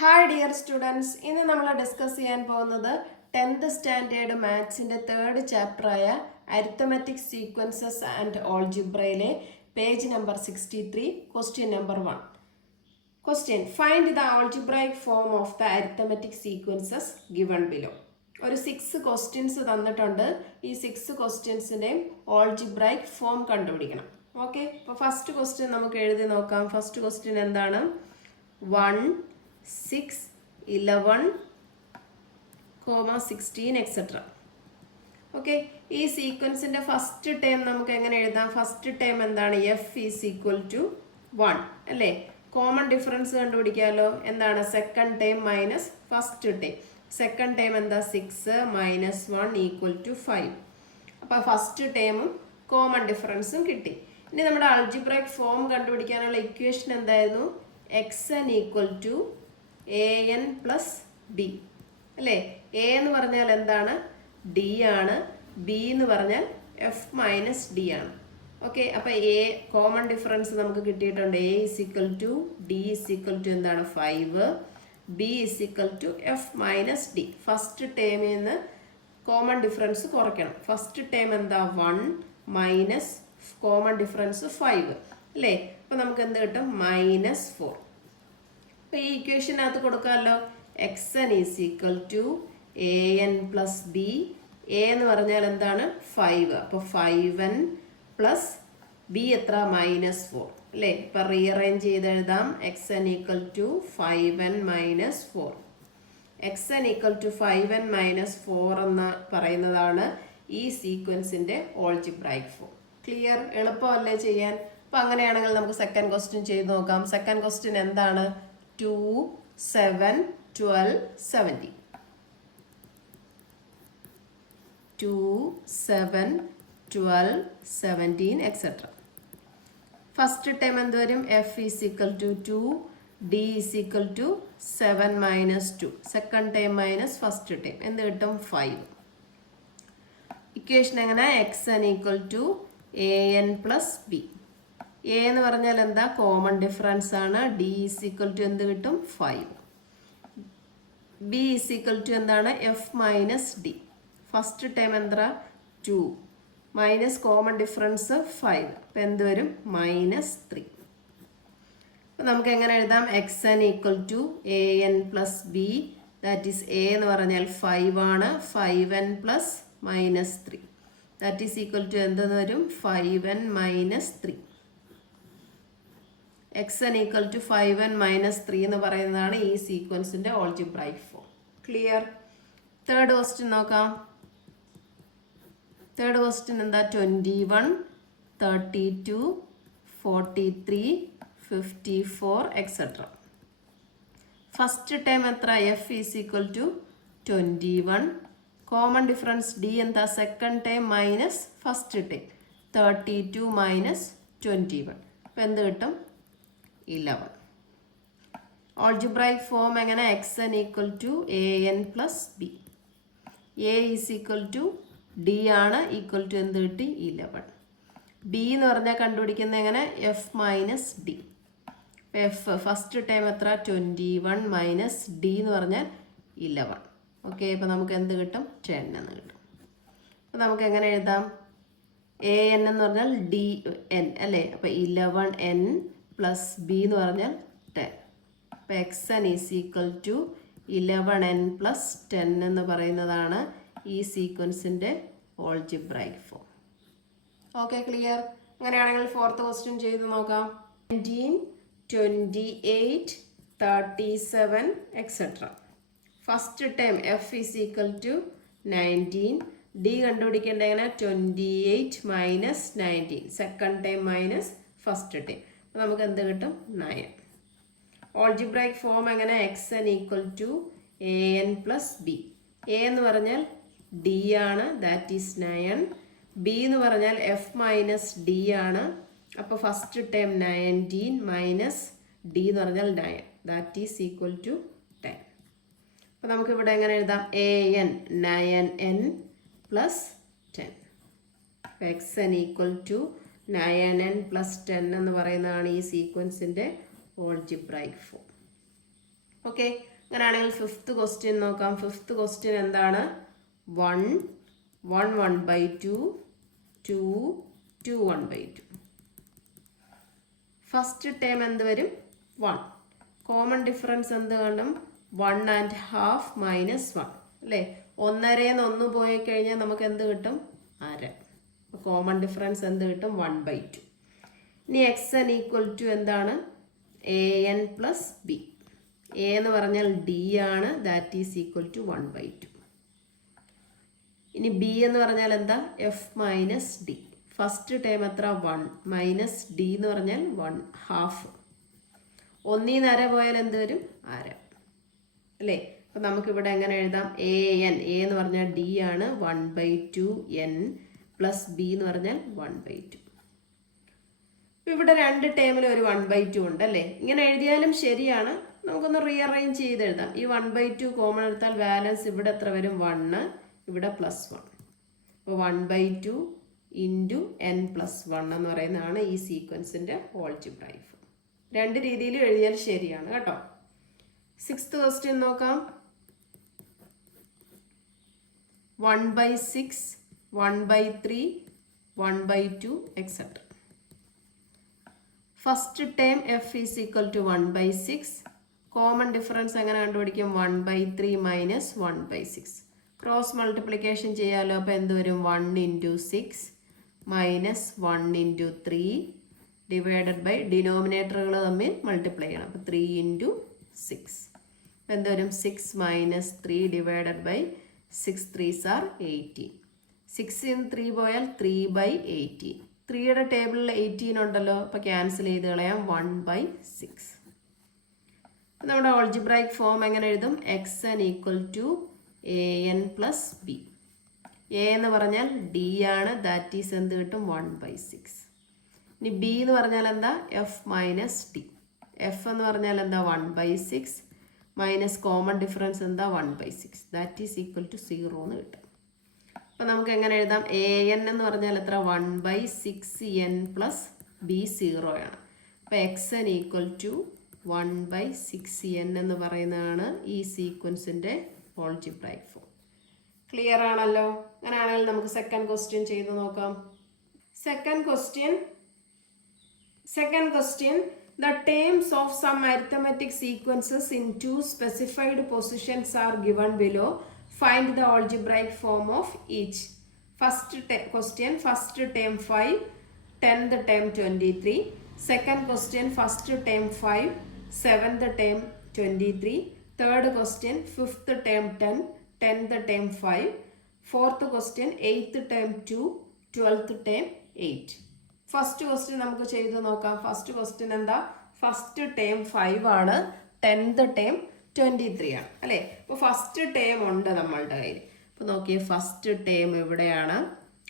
Hi dear students, ഇന്ന് നമ്മൾ discuss ചെയ്യാൻ പോകുന്നത് 10th സ്റ്റാൻഡേർഡ് മാത്സിൻ്റെ 3rd ചാപ്റ്ററായ അരിത്തമെറ്റിക് സീക്വൻസസ് ആൻഡ് ഓൾജിബ്രയിലെ page number 63, question number 1. Question: find the algebraic form of the arithmetic sequences given below. ഒരു 6 questions തന്നിട്ടുണ്ട്. ഈ 6 ക്വസ്റ്റ്യൻസിൻ്റെയും ഓൾജിബ്രൈക് ഫോം കണ്ടുപിടിക്കണം. ഓക്കെ, അപ്പോൾ ഫസ്റ്റ് ക്വസ്റ്റ്യൻ നമുക്ക് എഴുതി നോക്കാം. ഫസ്റ്റ് ക്വസ്റ്റ്യൻ എന്താണ്? 1, 6, 11, 16 എക്സെട്ര. ഓക്കെ, ഈ സീക്വൻസിൻ്റെ ഫസ്റ്റ് ടേം നമുക്ക് എങ്ങനെ എഴുതാം? ഫസ്റ്റ് ടേം എന്താണ്? എഫ് ഈസ് ഈക്വൽ ടു 1 അല്ലേ? കോമൺ ഡിഫറൻസ് കണ്ടുപിടിക്കാമല്ലോ. എന്താണ്? Second term minus first term. Second term എന്താ? 6 മൈനസ് 1 ഈക്വൽ ടു 5. അപ്പോൾ ഫസ്റ്റ് ടേമും കോമൺ ഡിഫറൻസും കിട്ടി. ഇനി നമ്മുടെ അൾജിബ്രൈക് ഫോം കണ്ടുപിടിക്കാനുള്ള ഇക്വേഷൻ എന്തായിരുന്നു? X N equal to A N plus B അല്ലേ? എ എന്ന് പറഞ്ഞാൽ എന്താണ്? ഡി ആണ്. ബി എന്ന് പറഞ്ഞാൽ എഫ് മൈനസ് ഡി ആണ്. ഓക്കെ, അപ്പോൾ എ കോമൺ ഡിഫറൻസ് നമുക്ക് കിട്ടിയിട്ടുണ്ട്. A is equal to D is equal to എന്താണ്? 5. B is equal to F minus D. First ടേമിൽ നിന്ന് കോമൺ ഡിഫറൻസ് കുറയ്ക്കണം. ഫസ്റ്റ് ടേം എന്താ? 1 മൈനസ് കോമൺ ഡിഫറൻസ് 5 അല്ലേ? അപ്പോൾ നമുക്ക് എന്ത് കിട്ടും? -4. അപ്പോൾ ഈ ഇക്വേഷനകത്ത് കൊടുക്കാമല്ലോ. X n is equal to A N plus B. A എന്ന് പറഞ്ഞാൽ എന്താണ്? 5. അപ്പോൾ 5n പ്ലസ് ബി എത്ര? -4 അല്ലേ? ഇപ്പം റീഅറേഞ്ച് ചെയ്ത് എഴുതാം. X N equal to 5n - 4. X N equal to 5n - 4 എന്ന് പറയുന്നതാണ് ഈ സീക്വൻസിൻ്റെ ഓൾജിബ്രൈക് ഫോം. ക്ലിയർ? എളുപ്പമല്ലേ ചെയ്യാൻ? അപ്പം അങ്ങനെയാണെങ്കിൽ നമുക്ക് സെക്കൻഡ് ക്വസ്റ്റ്യൻ ചെയ്ത് നോക്കാം. സെക്കൻഡ് ക്വസ്റ്റ്യൻ എന്താണ്? 2, 7, 12, 17. 2, 7, 12, 17 എക്സെട്ര. ഫസ്റ്റ് ടൈം എന്ത് വരും? F is equal to 2, D is equal to 7 minus 2. Second time minus first time എന്ത് കിട്ടും? 5. ഇക്വേഷൻ എങ്ങനെ? X N equal to A N plus B. A എന്ന് പറഞ്ഞാൽ എന്താ? കോമൺ ഡിഫറൻസ് ആണ്. ഡി ഈസ് ഈക്വൽ ടു എന്ത് കിട്ടും? 5. ബി ഈസ് ഈക്വൽ ടു എന്താണ്? F minus D. First time എന്താ? 2 മൈനസ് കോമൺ ഡിഫറൻസ് 5. അപ്പം എന്ത് വരും? -3. അപ്പം നമുക്ക് എങ്ങനെ എഴുതാം? X N equal to A N plus B. That is A എന്ന് പറഞ്ഞാൽ 5 ആണ്. 5n plus -3 that is equal to എന്തെന്ന് വരും? 5n - 3. X N equal to 5n - 3 എന്ന് പറയുന്നതാണ് ഈ സീക്വൻസിൻ്റെ algebraic form. Clear? Third question നോക്കാം. തേർഡ് ക്വസ്റ്റ്യൻ എന്താ? 21, 32, 43, 54 എക്സെട്ര. ഫസ്റ്റ് ടൈം എത്ര? F is equal to 21. Common difference d എന്താ? Second time minus first time. 32 minus 21. അപ്പോൾ എന്ത് കിട്ടും? 11. ഓൾജിബ്രൈക് ഫോം എങ്ങനെ? X N equal to A N plus B. A is equal to d ആണ്. Equal to എന്ത് കിട്ടി? 11. B എന്ന് പറഞ്ഞാൽ കണ്ടുപിടിക്കുന്നത് എങ്ങനെ? F minus D. F first time എത്ര? 21 മൈനസ് ഡി എന്ന് പറഞ്ഞാൽ 11. ഓക്കെ, അപ്പോൾ നമുക്ക് എന്ത് കിട്ടും? 10 എന്ന് കിട്ടും. അപ്പോൾ നമുക്ക് എങ്ങനെ എഴുതാം? എ എൻ എന്ന് പറഞ്ഞാൽ ഡി എൻ അല്ലേ? അപ്പോൾ 11n പ്ലസ് ബി എന്ന് പറഞ്ഞാൽ 10. അപ്പോൾ X n is equal to 11n plus 10 എന്ന് പറയുന്നതാണ് ഈ സീക്വൻസിൻ്റെ ഓൾജിബ്രൈക് ഫോം. Okay, clear? അങ്ങനെയാണെങ്കിൽ ഫോർത്ത് ക്വസ്റ്റ്യൻ ചെയ്ത് നോക്കാം. 19, 28, 37 etcetera. First time f is equal to 19. D കണ്ടുപിടിക്കേണ്ട എങ്ങനെ? 28 minus 19. Second time minus first time. അപ്പോൾ നമുക്ക് എന്ത് കിട്ടും? 9. ഓൾജിബ്രൈക് ഫോം എങ്ങനെ? X N equal to A N plus B. A എന്ന് പറഞ്ഞാൽ ഡി ആണ്. That is 9. ബി എന്ന് പറഞ്ഞാൽ എഫ് മൈനസ് ഡി ആണ്. അപ്പോൾ ഫസ്റ്റ് ടൈം 19 മൈനസ് ഡി എന്ന് പറഞ്ഞാൽ 9. That is equal to 10. അപ്പോൾ നമുക്കിവിടെ എങ്ങനെ എഴുതാം? A N 9n plus 10. അപ്പോൾ X N equal to 9n plus 10 എന്ന് പറയുന്നതാണ് ഈ സീക്വൻസിൻ്റെ ഓൾജിബ്രൈക് ഫോം. ഓക്കെ, അങ്ങനെയാണെങ്കിൽ ഫിഫ്ത്ത് ക്വസ്റ്റ്യൻ നോക്കാം. ഫിഫ്ത്ത് ക്വസ്റ്റ്യൻ എന്താണ്? 1 1 1/2 2 2 1/2. ഫസ്റ്റ് ടേം എന്ത് വരും? 1. കോമൺ ഡിഫറൻസ് എന്ത് കാണും? 1.5 മൈനസ് 1 അല്ലേ? 1/2 1 പോയി കഴിഞ്ഞാൽ നമുക്ക് എന്ത് കിട്ടും? അര. കോമൺ ഡിഫറൻസ് എന്ത് കിട്ടും? 1/2. ഇനി എക്സ് എൻ ഈക്വൽ ടു എന്താണ്? an plus B. എ എന്ന് പറഞ്ഞാൽ ഡി ആണ്, ദാറ്റ് ഈസ് ഈക്വൽ ടു 1/2. ഇനി ബി എന്ന് പറഞ്ഞാൽ എന്താ? F minus D. First term എത്ര? 1 മൈനസ് ഡി എന്ന് പറഞ്ഞാൽ 1/2. 1 അര പോയാൽ എന്ത് വരും? അര അല്ലേ? അപ്പം നമുക്കിവിടെ എങ്ങനെ എഴുതാം? എ എന്ന് പറഞ്ഞാൽ ഡി ആണ്, 1/2 n പ്ലസ് ബി എന്ന് പറഞ്ഞാൽ 1/2. ഇവിടെ രണ്ട് ടേമിൽ ഒരു 1/2 ഉണ്ട് അല്ലേ? ഇങ്ങനെ എഴുതിയാലും ശരിയാണ്. നമുക്കൊന്ന് റീഅറേഞ്ച് ചെയ്ത് എഴുതാം. ഈ 1/2 കോമൺ എടുത്താൽ ബാലൻസ് ഇവിടെ എത്ര വരും? 1, ഇവിടെ പ്ലസ് 1. അപ്പോൾ 1/2 ഇൻറ്റു n പ്ലസ് 1 എന്ന് പറയുന്നതാണ് ഈ സീക്വൻസിൻ്റെ ഓൾജിബ്രൈക് ഫോം. രണ്ട് രീതിയിലും എഴുതിയാൽ ശരിയാണ് കേട്ടോ. സിക്സ്ത് ക്വസ്റ്റ്യൻ നോക്കാം. 1/6 1/3 1/2 etcetera. First term F is equal to 1/6. Common difference എങ്ങനെ കണ്ടുപിടിക്കും? 1/3 മൈനസ് 1/6. ക്രോസ് മൾട്ടിപ്ലിക്കേഷൻ ചെയ്യാമല്ലോ. അപ്പോൾ എന്ത് വരും? 1 into 6 minus 1 into 3 divided by ഡിനോമിനേറ്ററുകൾ തമ്മിൽ മൾട്ടിപ്ലൈ ചെയ്യണം. അപ്പോൾ 3 ഇൻറ്റു 6. അപ്പോൾ എന്ത് വരും? 6 minus 3 divided by 6 3s are 18. 6 3 പോയാൽ 3/18. 3യുടെ ടേബിളിൽ 18 ഉണ്ടല്ലോ, അപ്പോൾ ക്യാൻസൽ ചെയ്ത് കളയാം. 1/6. നമ്മുടെ ഓൾജിബ്രൈക് ഫോം എങ്ങനെ എഴുതും? X N equal to an plus B. A എന്ന് പറഞ്ഞാൽ ഡി ആണ്, ദാറ്റ് ഈസ് എന്ത് കിട്ടും? 1/6. ഇനി ബി എന്ന് പറഞ്ഞാൽ എന്താ? F minus D. എഫ് എന്ന് പറഞ്ഞാൽ എന്താ? 1/6 മൈനസ് കോമൺ ഡിഫറൻസ് എന്താ? 1/6. ദാറ്റ് ഈസ് ഈക്വൽ ടു 0 എന്ന് കിട്ടും. അപ്പോൾ നമുക്ക് എങ്ങനെ എഴുതാം? an എന്ന് പറഞ്ഞാൽ എത്ര? 1/6n പ്ലസ് ബി 0 ആണ്. അപ്പോൾ X N equal to 1/6n എന്ന് പറയുന്നതാണ് ഈ സീക്വൻസിൻ്റെ ഓൾജിബ്രൈക് ഫോം. ക്ലിയർ ആണല്ലോ? അങ്ങനെയാണെങ്കിൽ നമുക്ക് സെക്കൻഡ് ക്വസ്റ്റ്യൻ ചെയ്ത് നോക്കാം. Second question the terms of some arithmetic sequences in two specified positions are given below. Find the algebraic form of each. First question, first term 5, 10th term 23. Second question, first term 5, 7th term 23. Third question, 5th term 10, 10th term 5. Fourth question, 8th term 2, 12th term 8. First question നമുക്ക് ചെയ്ത് നോക്കാം. First question എന്താ? First term 5 ആണ്, 10th term 23 ആണ് അല്ലേ? അപ്പോൾ first term ഉണ്ട് നമ്മളുടെ കയ്യിൽ. അപ്പോൾ നോക്കിയേ, ഫസ്റ്റ് ടേം എവിടെയാണ്?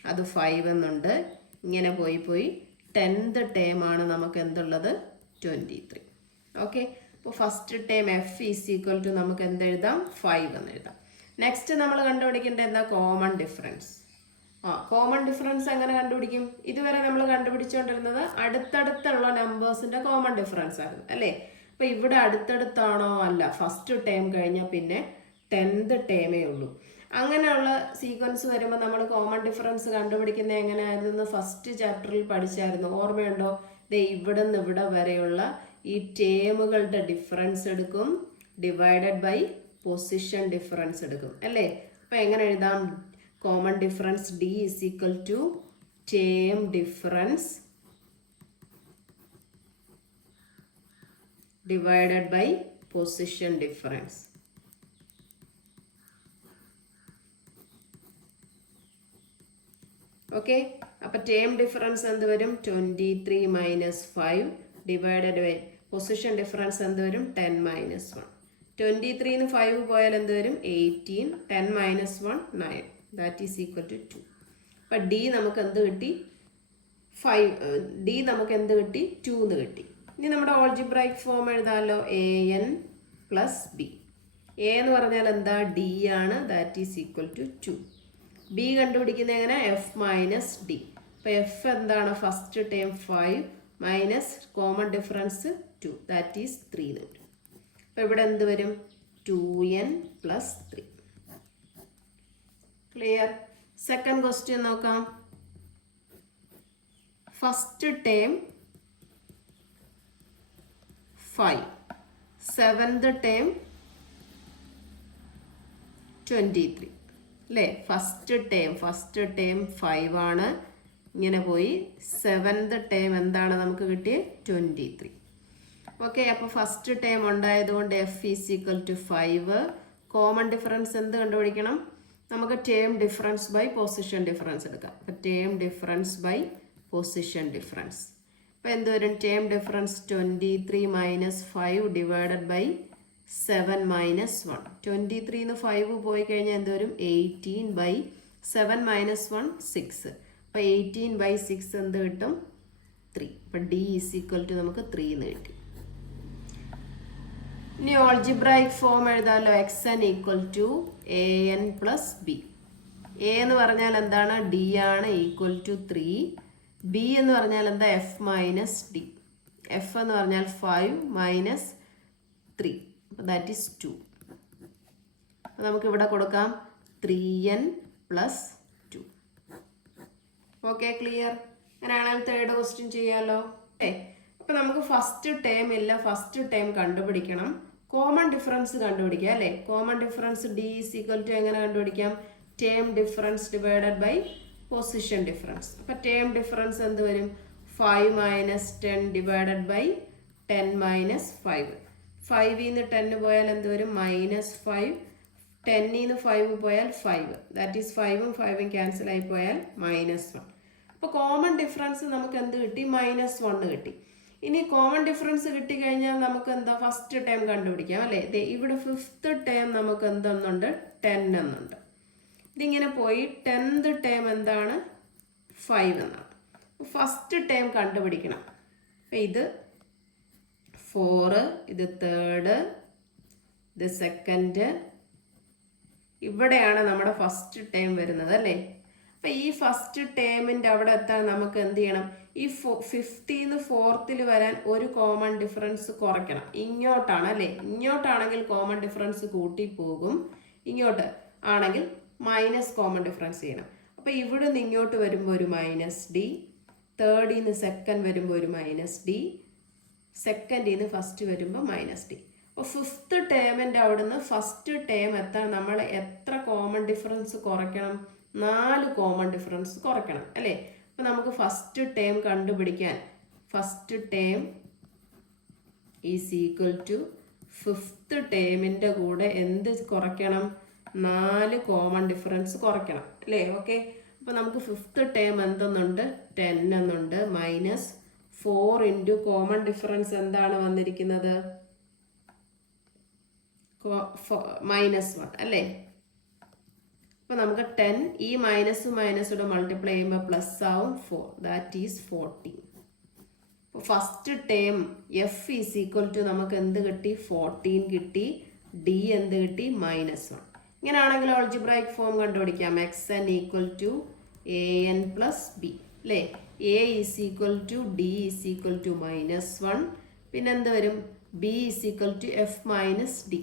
അത് 5 എന്നുണ്ട്. ഇങ്ങനെ പോയി 10th ടേം ആണ് നമുക്ക് എന്തുള്ളത്? 23. ഓക്കെ, അപ്പോൾ first term F is equal to നമുക്ക് എന്തെഴുതാം? 5 എന്ന് എഴുതാം. നെക്സ്റ്റ് നമ്മൾ കണ്ടുപിടിക്കേണ്ടത് എന്താ? Common difference. കോമൺ ഡിഫറൻസ് എങ്ങനെ കണ്ടുപിടിക്കും? ഇതുവരെ നമ്മൾ കണ്ടുപിടിച്ചുകൊണ്ടിരുന്നത് അടുത്തടുത്തുള്ള നമ്പേഴ്സിന്റെ കോമൺ ഡിഫറൻസ് ആയിരുന്നു അല്ലേ? അപ്പൊ ഇവിടെ അടുത്തടുത്താണോ? അല്ല, ഫസ്റ്റ് ടേം കഴിഞ്ഞാൽ പിന്നെ 10th ടേമേ ഉള്ളൂ. അങ്ങനെയുള്ള സീക്വൻസ് വരുമ്പോൾ നമ്മൾ കോമൺ ഡിഫറൻസ് കണ്ടുപിടിക്കുന്നത് എങ്ങനെയായിരുന്നു? ഫസ്റ്റ് ചാപ്റ്ററിൽ പഠിച്ചായിരുന്നു, ഓർമ്മയുണ്ടോ? ഇവിടെ നിന്ന് ഇവിടെ വരെയുള്ള ഈ ടേമുകളുടെ ഡിഫറൻസ് എടുക്കും, ഡിവൈഡഡ് ബൈ പൊസിഷൻ ഡിഫറൻസ് എടുക്കും അല്ലേ? അപ്പൊ എങ്ങനെ എഴുതാം? Common difference D is equal to term difference divided by position difference. Okay, അപ്പോൾ ടേം ഡിഫറൻസ് എന്ത് വരും? 23 minus 5 divided by position difference എന്ത് വരും? 10 മൈനസ് 1. 23 5 പോയാൽ എന്ത് വരും? 18. 10 minus 1 9. That is equal to 2. അപ്പം ഡി നമുക്ക് എന്ത് കിട്ടി? 5. ഡി നമുക്ക് എന്ത് കിട്ടി? 2 എന്ന് കിട്ടി. ഇനി നമ്മുടെ ഓൾജിബ്രൈക് ഫോം എഴുതാമല്ലോ. an plus B. എ എന്ന് പറഞ്ഞാൽ എന്താ? ഡി ആണ്, that is equal to 2. B കണ്ടുപിടിക്കുന്നത് എങ്ങനെ? F minus d. അപ്പോൾ എഫ് എന്താണ്? First term 5 minus common difference 2, that is 3 എന്ന് കിട്ടും. അപ്പോൾ ഇവിടെ എന്ത് വരും? 2n + 3. ക്ലിയർ? സെക്കൻഡ് ക്വസ്റ്റ്യൻ നോക്കാം. ഫസ്റ്റ് ടേം 5, സെവൻത് ടേം 23 അല്ലേ? ഫസ്റ്റ് ടേം 5 ആണ്. ഇങ്ങനെ പോയി സെവൻത് ടേം എന്താണ് നമുക്ക് കിട്ടിയത്? 23. ഓക്കെ, അപ്പോൾ ഫസ്റ്റ് ടേം ഉണ്ടായതുകൊണ്ട് f = 5. കോമൺ ഡിഫറൻസ് എന്ത് കണ്ടുപിടിക്കണം? നമുക്ക് term difference by position difference എടുക്കാം. അപ്പോൾ term difference by position difference. അപ്പോൾ എന്ത് വരും? Term difference 23 - 5 divided by 7 - 1. 23 5 പോയി കഴിഞ്ഞാൽ എന്ത് വരും? 18/7 - 1 6. അപ്പോൾ 18/6 എന്ത് കിട്ടും? 3. അപ്പോൾ d = നമുക്ക് 3 എന്ന് കിട്ടി. ഇനി algebraic form എഴുതാമല്ലോ. xn = an + b. a എന്ന് പറഞ്ഞാൽ എന്താണ്? d ആണ്, = 3. b എന്ന് പറഞ്ഞാൽ എന്താ? f - d. f എന്ന് പറഞ്ഞാൽ 5 - 3, ദാറ്റ് ഈസ് 2. അപ്പോൾ നമുക്കിവിടെ കൊടുക്കാം 3n + 2. Okay, clear? അങ്ങനെയാണെങ്കിൽ തേർഡ് ക്വസ്റ്റ്യൻ ചെയ്യാമല്ലോ. അപ്പോൾ നമുക്ക് ഫസ്റ്റ് ടേം ഇല്ല, ഫസ്റ്റ് ടേം കണ്ടുപിടിക്കണം. കോമൺ ഡിഫറൻസ് കണ്ടുപിടിക്കാം അല്ലേ? കോമൺ ഡിഫറൻസ് d = എങ്ങനെ കണ്ടുപിടിക്കാം? Term difference divided by position difference. അപ്പോൾ ടേം ഡിഫറൻസ് എന്ത് വരും? 5 - 10 ഡിവൈഡഡ് ബൈ 10 - 5. 5 നിന്ന് 10 പോയാൽ എന്ത് വരും? -5. 10 നിന്ന് 5 പോയാൽ 5, ദാറ്റ് ഈസ് 5ഉം 5ഉം ക്യാൻസൽ ആയി പോയാൽ -1. അപ്പോൾ കോമൺ ഡിഫറൻസ് നമുക്ക് എന്ത് കിട്ടി? -1 കിട്ടി. ഇനി കോമൺ ഡിഫറൻസ് കിട്ടിക്കഴിഞ്ഞാൽ നമുക്ക് എന്താ? ഫസ്റ്റ് ടേം കണ്ടുപിടിക്കാം അല്ലേ? ഇവിടെ ഫിഫ്ത്ത് ടേം നമുക്ക് എന്തെന്നുണ്ട്? 10 എന്നുണ്ട്. ഇതിങ്ങനെ പോയി 10th ടേം എന്താണ്? 5 എന്നാണ്. ഫസ്റ്റ് ടേം കണ്ടുപിടിക്കണം. അപ്പം ഇത് 4, ഇത് തേർഡ്, ഇത് സെക്കൻഡ്, ഇവിടെയാണ് നമ്മുടെ ഫസ്റ്റ് ടേം വരുന്നത് അല്ലേ? അപ്പം ഈ ഫസ്റ്റ് ടേമിൻ്റെ അവിടെ എത്താൻ നമുക്ക് എന്ത് ചെയ്യണം? ഈ 5th നിന്ന് 4th വരാൻ ഒരു കോമൺ ഡിഫറൻസ് കുറയ്ക്കണം. ഇങ്ങോട്ടാണ് അല്ലേ? ഇങ്ങോട്ടാണെങ്കിൽ കോമൺ ഡിഫറൻസ് കൂട്ടി പോകും, ഇങ്ങോട്ട് ആണെങ്കിൽ മൈനസ് കോമൺ ഡിഫറൻസ് ചെയ്യണം. അപ്പോൾ ഇവിടെ നിന്ന് ഇങ്ങോട്ട് വരുമ്പോൾ ഒരു -d, തേർഡിൽ നിന്ന് സെക്കൻഡ് വരുമ്പോൾ ഒരു -d, സെക്കൻഡിൽ നിന്ന് ഫസ്റ്റ് വരുമ്പോൾ -d. അപ്പോൾ ഫിഫ്ത്ത് ടേമിൻ്റെ അവിടുന്ന് ഫസ്റ്റ് ടേം എത്താൻ നമ്മൾ എത്ര കോമൺ ഡിഫറൻസ് കുറയ്ക്കണം? 4 കോമൺ ഡിഫറൻസ് കുറയ്ക്കണം അല്ലേ? അപ്പോൾ നമുക്ക് ഫസ്റ്റ് ടേം കണ്ടുപിടിക്കാൻ ഫസ്റ്റ് ടേം = ഫിഫ്ത്ത് ടേമിൻ്റെ കൂടെ എന്ത് കുറയ്ക്കണം? 4 കോമൺ ഡിഫറൻസ് കുറയ്ക്കണം അല്ലേ? ഓക്കെ, അപ്പോൾ നമുക്ക് ഫിഫ്ത്ത് ടേം എന്തെന്നുണ്ട്? 10 എന്നുണ്ട്. -4 ഇൻറ്റു കോമൺ ഡിഫറൻസ് എന്താണ് വന്നിരിക്കുന്നത്? -1 അല്ലേ? അപ്പോൾ നമുക്ക് 10 ഈ മൈനസോടെ മൾട്ടിപ്ലൈ ചെയ്യുമ്പോൾ പ്ലസ് ആവും 4, ദാറ്റ് ഈസ് 14. അപ്പോൾ ഫസ്റ്റ് ടേം f = നമുക്ക് എന്ത് കിട്ടി? 14 കിട്ടി. d എന്ത് കിട്ടി? -1. ഇങ്ങനെയാണെങ്കിൽ ഓൾജിബ്രൈക് ഫോം കണ്ടുപിടിക്കാം. xn = an + b അല്ലേ? a = d = -1. പിന്നെ എന്ത് വരും? b = f - d.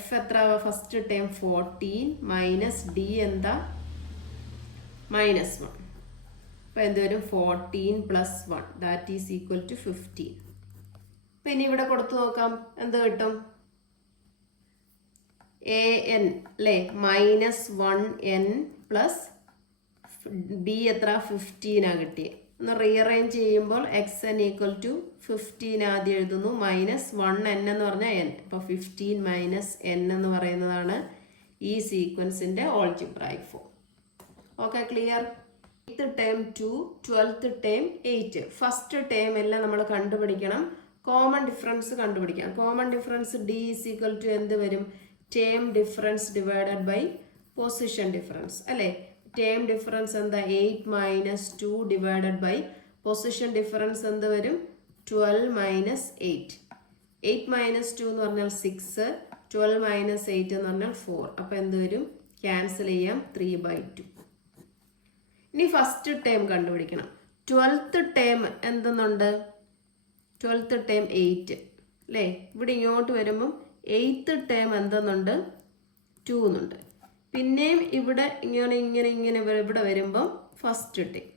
f എത്ര? ഫസ്റ്റ് ടേം 14 - d എന്താ? -1. അപ്പോൾ എന്ത് വരും? 14 + 1, ദാറ്റ് ഈസ് = 15. അപ്പം ഇനി ഇവിടെ കൊടുത്തു നോക്കാം, എന്ത് കിട്ടും? an അല്ലേ? -1n + b എത്ര? 15 കിട്ടിയത്. ഒന്ന് റീഅറേഞ്ച് ചെയ്യുമ്പോൾ xn = 15 ആദ്യം എഴുതുന്നു, -1n എന്ന് പറഞ്ഞാൽ n. അപ്പോൾ 15 - n എന്ന് പറയുന്നതാണ് ഈ സീക്വൻസിൻ്റെ algebraic form. Okay, clear? 8th term 2, 12th term 8. First term എല്ലാം നമ്മൾ കണ്ടുപിടിക്കണം. കോമൺ ഡിഫറൻസ് കണ്ടുപിടിക്കാം. കോമൺ ഡിഫറൻസ് d = എന്ത് വരും? Term difference divided by position difference അല്ലേ? ടേം ഡിഫറൻസ് എന്താ? 8 - 2 ഡിവൈഡഡ് ബൈ പൊസിഷൻ ഡിഫറൻസ് എന്ത് വരും? 12 - 8. 8 - 2 എന്ന് പറഞ്ഞാൽ 6, 12 - 8 എന്ന് പറഞ്ഞാൽ 4. അപ്പോൾ എന്ത് വരും? ക്യാൻസൽ ചെയ്യാം, 3/2. ഇനി ഫസ്റ്റ് ടേം കണ്ടുപിടിക്കണം. 12th term എന്തെന്നുണ്ട്? 12th ടേം 8 അല്ലേ? ഇവിടെ ഇങ്ങോട്ട് വരുമ്പം 8th ടേം എന്തെന്നുണ്ട്? 2 എന്നുണ്ട്. പിന്നെയും ഇവിടെ ഇങ്ങനെ ഇവിടെ വരുമ്പം ഫസ്റ്റ് ടേം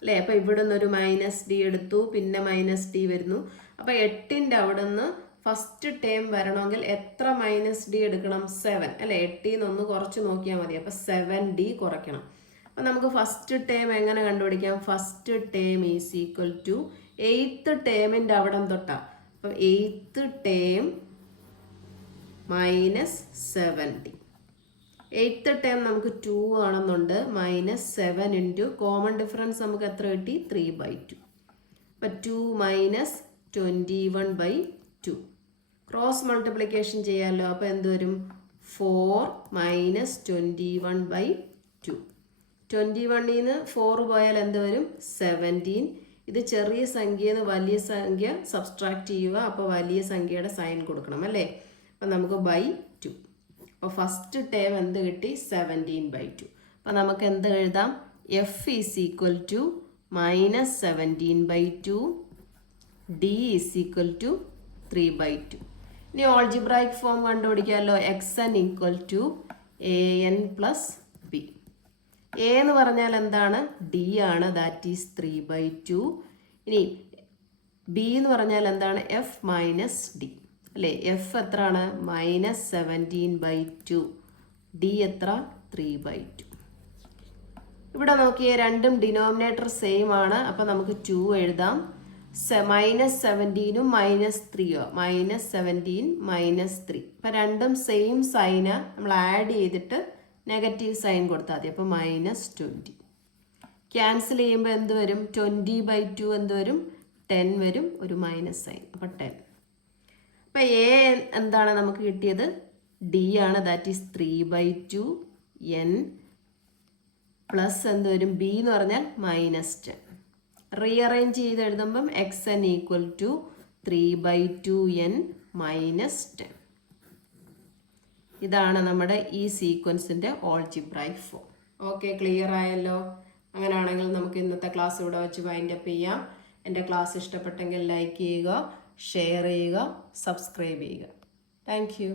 അല്ലേ? അപ്പം ഇവിടെ നിന്നൊരു -d എടുത്തു, പിന്നെ -d വരുന്നു. അപ്പം 8ന്റെ അവിടെ നിന്ന് ഫസ്റ്റ് ടേം വരണമെങ്കിൽ എത്ര -d എടുക്കണം? 7 അല്ലേ? 8ൽ നിന്ന് കുറച്ച് നോക്കിയാൽ മതി. അപ്പം 7d കുറയ്ക്കണം. അപ്പം നമുക്ക് ഫസ്റ്റ് ടേം എങ്ങനെ കണ്ടുപിടിക്കാം? First term is equal to 8th ടേമിൻ്റെ അവിടെ തൊട്ടാ. അപ്പം 8th term -7d. 8th term നമുക്ക് 2 ആണെന്നുണ്ട്. -7 ഇൻറ്റു കോമൺ ഡിഫറൻസ് നമുക്ക് എത്ര കിട്ടി? 3/2. അപ്പം 2 - 21/2. ക്രോസ് മൾട്ടിപ്ലിക്കേഷൻ ചെയ്യാമല്ലോ. അപ്പോൾ എന്ത് വരും? 4 - 21/2. 21ൽ നിന്ന് 4 പോയാൽ എന്ത് വരും? 17. ഇത് ചെറിയ സംഖ്യയിൽ നിന്ന് വലിയ സംഖ്യ സബ്സ്ട്രാക്ട് ചെയ്യുക. അപ്പോൾ വലിയ സംഖ്യയുടെ സൈൻ കൊടുക്കണം അല്ലേ? അപ്പം നമുക്ക് /2. അപ്പോൾ ഫസ്റ്റ് ടേം എന്ത് കിട്ടി? 17/2. അപ്പം നമുക്ക് എന്ത് എഴുതാം? F is equal to -17/2, D is equal to 3/2. ഇനി ഓൾജിബ്രായിക് ഫോം കണ്ടുപിടിക്കാമല്ലോ. xn equal to an plus b. a എന്ന് പറഞ്ഞാൽ എന്താണ്? d ആണ്, ദാറ്റ് ഈസ് 3/2. ഇനി b എന്ന് പറഞ്ഞാൽ എന്താണ്? f മൈനസ് d അല്ലേ? f എത്രയാണ്? -17/2. d എത്ര? 3/2. ഇവിടെ നോക്കിയേ, രണ്ടും ഡിനോമിനേറ്റർ സെയിം ആണ്. അപ്പം നമുക്ക് 2 എഴുതാം. -17ഉം -3യോ? -17 -3. അപ്പം രണ്ടും സെയിം സൈന് നമ്മൾ ആഡ് ചെയ്തിട്ട് നെഗറ്റീവ് സൈൻ കൊടുത്താൽ മതി. അപ്പം -20. ക്യാൻസൽ ചെയ്യുമ്പോൾ എന്ത് വരും? 20/2 എന്ത് വരും? 10 വരും, ഒരു മൈനസ് സൈൻ. അപ്പം 10. അപ്പം എ എന്താണ് നമുക്ക് കിട്ടിയത്? d ആണ്, ദാറ്റ് ഈസ് 3/2 n പ്ലസ് എന്ത് വരും? b എന്ന് പറഞ്ഞാൽ -10. റീഅറേഞ്ച് ചെയ്ത് എഴുതുമ്പം xn ഈക്വൽ ടു 3/2 n -10. ഇതാണ് നമ്മുടെ ഈ സീക്വൻസിൻ്റെ ഓൾജിബ്രായിക് ഫോം. ഓക്കെ, ക്ലിയർ ആയല്ലോ? അങ്ങനെയാണെങ്കിൽ നമുക്ക് ഇന്നത്തെ ക്ലാസ് ഇവിടെ വെച്ച് വൈൻഡപ്പ് ചെയ്യാം. എൻ്റെ ക്ലാസ് ഇഷ്ടപ്പെട്ടെങ്കിൽ ലൈക്ക് ചെയ്യുക, ഷെയർ ചെയ്യുക, സബ്സ്ക്രൈബ് ചെയ്യുക. Thank you.